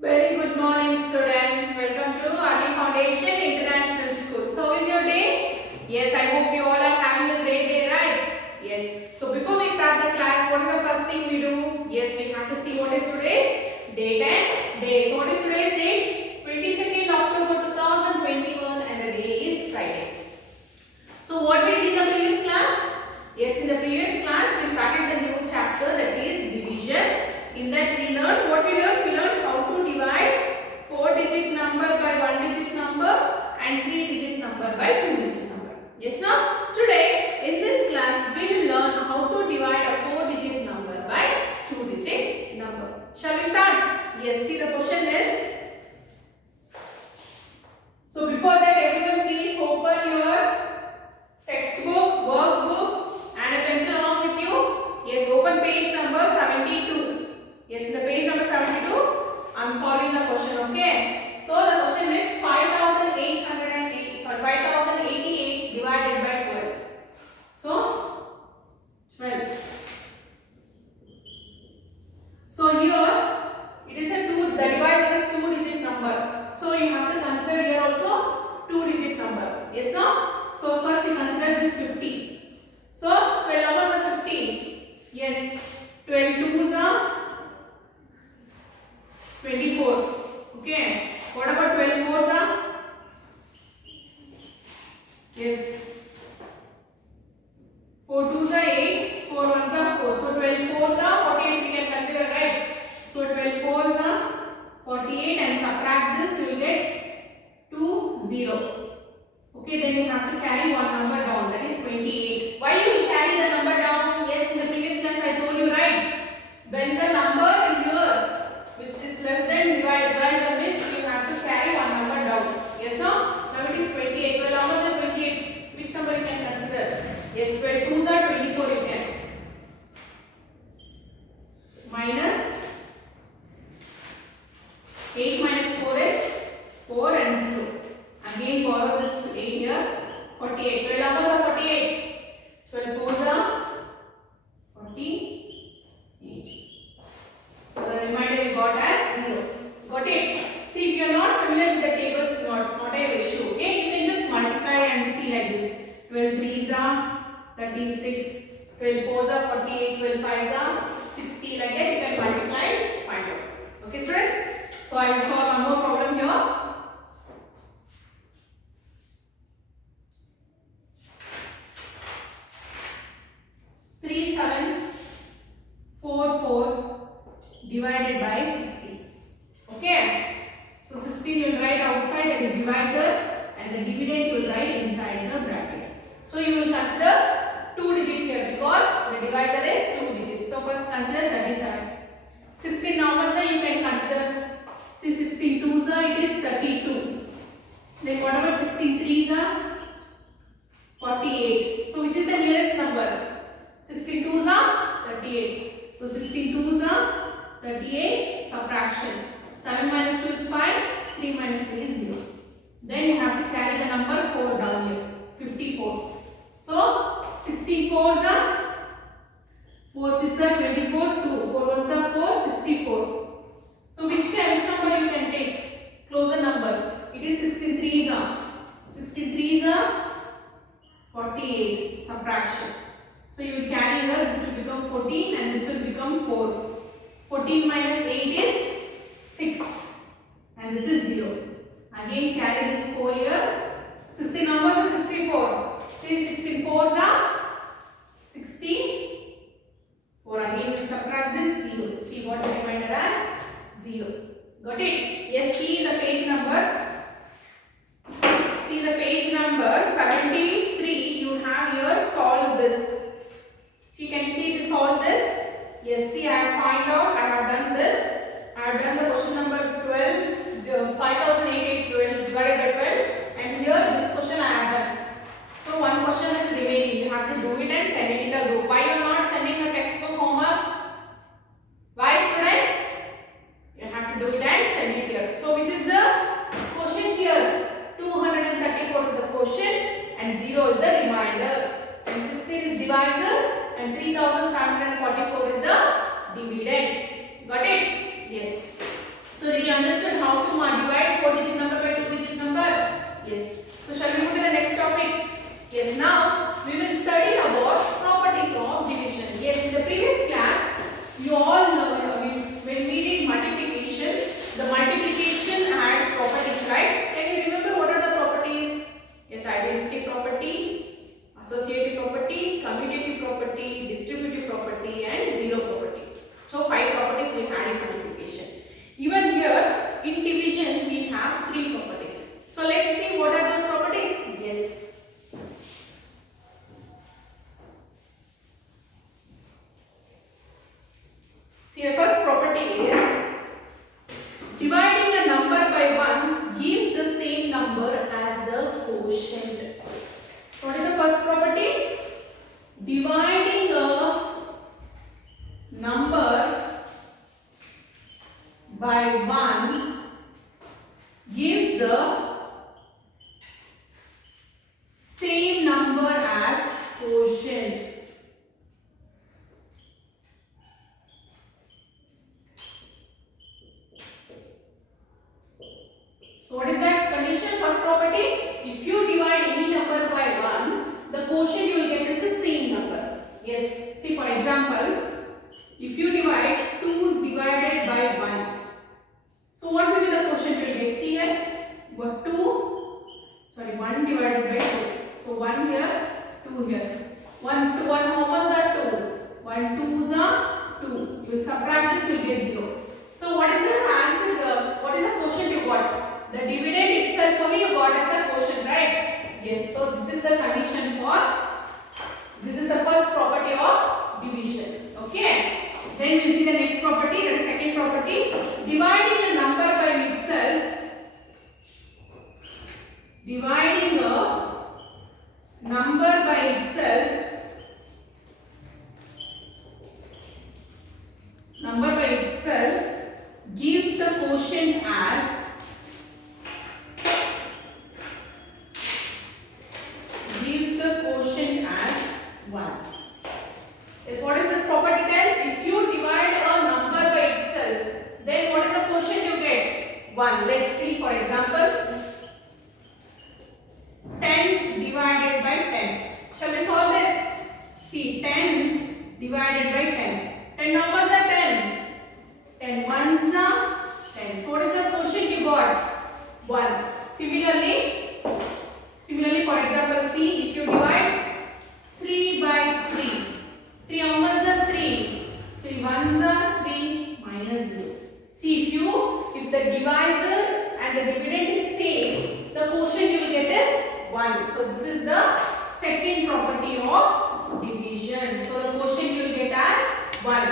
Very good morning, students. Welcome to Early Foundation International School. So, how is your day? Yes, I hope you all are having a great day, right? Yes. So, before we start the class, what is the first thing we do? Yes, we have to see what is today's date and day. So, what is today's date? 22nd October 2021 and the day is Friday. So, what we did in the previous class? Yes, in the previous class, we started the new chapter, that is division. In that we learned what we learned? We learned how to divide 4-digit number by 1-digit number and 3-digit number by 2-digit number. Yes, now today in this class we will learn how to divide a 4-digit number by 2-digit number. Shall we start? Yes, see the question is. So before that, everyone please open your textbook, workbook and a pencil along with you. Yes, open page number 72. Yes, in the page number 72, I am solving the question, okay? So the question is 5088 divided by 12. So 12. So here it is a the divisor is 2-digit number. So you have to consider here also 2-digit number. Yes, no? So first we consider this 50. So 12 numbers are 50. Yes, 12 twos are 24. Okay. What about 12 fours are? Yes. 4 twos are 8. 4 ones are 4. So 12 fours are 48 we can consider, right? So 12 fours are 48 and subtract this you will get 2 0. Okay, then you have to carry one number down, that is 28. Why you will carry the number down? Yes, in the previous class I told you, right? When the number here which is less than divisor means you have to carry one number down. Yes, no? Now it is 28. 12 numbers are 28. Which number you can consider? Yes, 12 twos are 24 you can. Minus 8 minus 4 is 4 and 0. Again borrow this 8 here. 48. 12 numbers are 48. 12 fours are 48. So the remainder you got as 0. Got it? See, if you are not familiar with the tables, it's not an issue. Okay, you can just multiply and see like this. 12 threes are 36. 12 fours are 48. 12 fives are 60. Like that, you can multiply and find out. Okay, students? So I will solve one more problem here. Three seven four four divided by 60. Okay. So 16 you will write outside, that is divisor, and the dividend you will write inside the bracket. So you will consider 2-digit here because the divisor is 2 digits. So first consider 37. 16 numbers you can consider. See, 16 twos it is 32. Then what about 16 threes are 48. So which is the nearest number? 16 twos are 38. So 16 twos are 38, subtraction. 7 minus 2 is 5, 3 minus 3 is 0. Then you have to carry the number 4 down here, 54. So 16 fours are 4 6 are 24, 2. 4 ones are 4, 64. So which number you can take? Closer number. It is 16 threes are. 16 threes are 48, subtraction. So you will carry here, this will become 14 and this will become 4. 14 minus 8 is 6 and this is 0. Again carry this 4 here. 16 numbers is 64. See, 16 fours are 60. 4 again will subtract this 0. See what the remainder as 0. Got it? Yes, see the page number. See the page number 73. You have here solve this. See, can you see to solve this? Yes, see I have find out, I have done this. I have done the question number 12, 5088 divided by 12 and here this question I have done. So one question is remaining, you have to do it and send it in the group. Why you are not sending the textbook homeworks? Why, students? You have to do it and send it here. So which is the quotient here? 234 is the quotient and 0 is the remainder. And 16 is divisor and 3744 is the dividend. Got it? understood how to divide 4-digit number by 2-digit number? Yes. So shall we move to the next topic? Yes, now we will study about properties of division. Yes, in the previous class, you all know, when we did multiplication, the multiplication had properties, right? Can you remember what are the properties? Yes, identity property, associative property, commutative property, distributive property, and zero property. So 5 properties we had in multiplication. Even here in division we have 3 properties. So let's see what are those properties. Yes. See, the first property is dividing a number by 1 gives the same number as the quotient. What is the first property? Dividing a number by 1 gives the same number as quotient. So what is that condition? First property, if you divide any number by 1, the quotient you will get is the same number. Yes, see for example, if you divide 2 divided by 1, so what will be the quotient you will get? See here, 1 divided by 2. So 1 here, 2 here. 1 to 1, how much are 2? 1 2s are 2. You will subtract this, you will get 0. So what is the answer? What is the quotient you got? The dividend itself only you got as the quotient, right? Yes. So this is the condition for, this is the first property of division. Okay. Then we will see the next property, the second property. Dividing a number by itself. Dividing a number by itself. Number by itself gives the quotient as 1. Yes, what is this property tells? If you divide a number by itself, then what is the quotient you get? 1. Let's see for example, 10 divided by 10. Shall we solve this? See, 10 divided by 10. 10 numbers are 10. 10 ones are 10. So what is the quotient you got? 1. Similarly for example, see, if you divide 3 by 3. 3 numbers are 3. 3 ones are 3 minus 0. See, if the divisor and the dividend is same, the quotient you will get is 1. So this is the second property of division. So the quotient you will get as 1.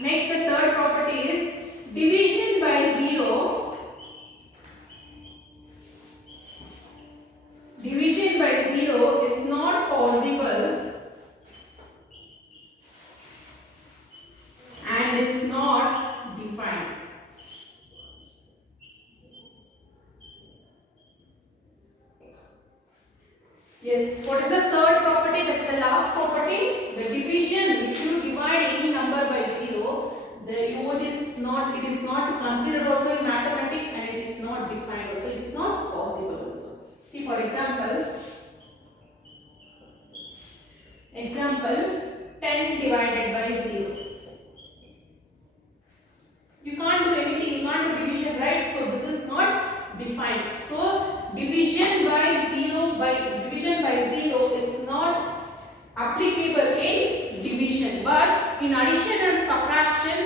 Next, the third property is division by 0. Division by 0 is not possible and is not defined. Yes, what is the third property? That is the last property. The division, if you divide any number by 0, it is not considered also in mathematics and it is not defined also. It is not possible also. See for example, 10 divided by 0. You can't do anything, you can't do division, right? So this is not defined. So division by 0 is not applicable in division, but in addition and subtraction,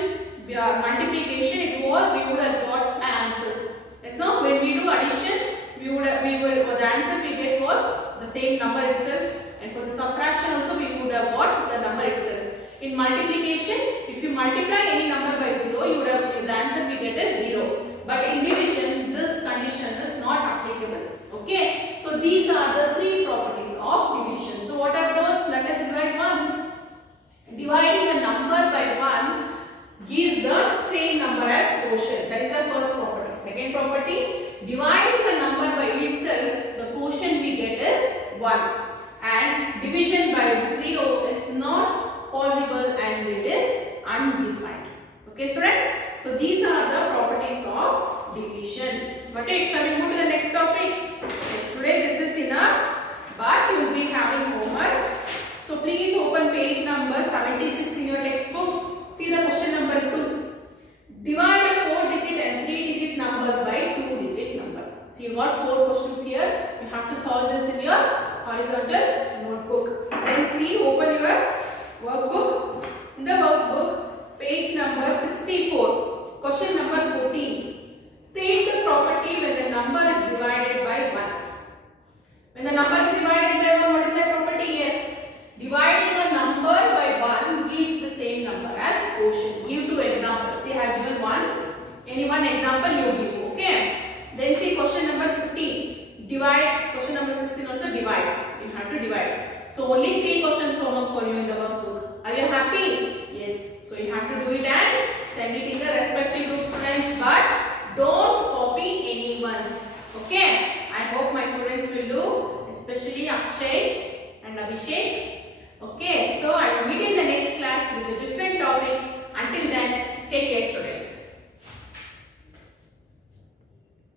multiplication, we would have got answers. Yes, now when we do addition, the answer we get was the same number itself, and for the subtraction also we would have got the number itself. In multiplication, if you multiply any number by 0, the answer we get is 0. But in division, this condition is not applicable. Okay. So these are the 3 properties of division. So what are those? Let us revise once. Dividing a number by 1 gives the same number as quotient. That is the first property. Second property, dividing the number by itself, the quotient we get is 1. And division by 0 is not possible and it is undefined. Okay students? So these are the properties of division. one example you give. Okay. Then see question number 15. Divide. Question number 16 also divide. You have to divide. So only 3 questions homework for you in the workbook. Are you happy? Yes. So you have to do it and send it in the respective group, students. But don't copy anyone's. Okay. I hope my students will do, especially Akshay and Abhishek. Okay. So I will meet you in the next class with a different topic. Until then,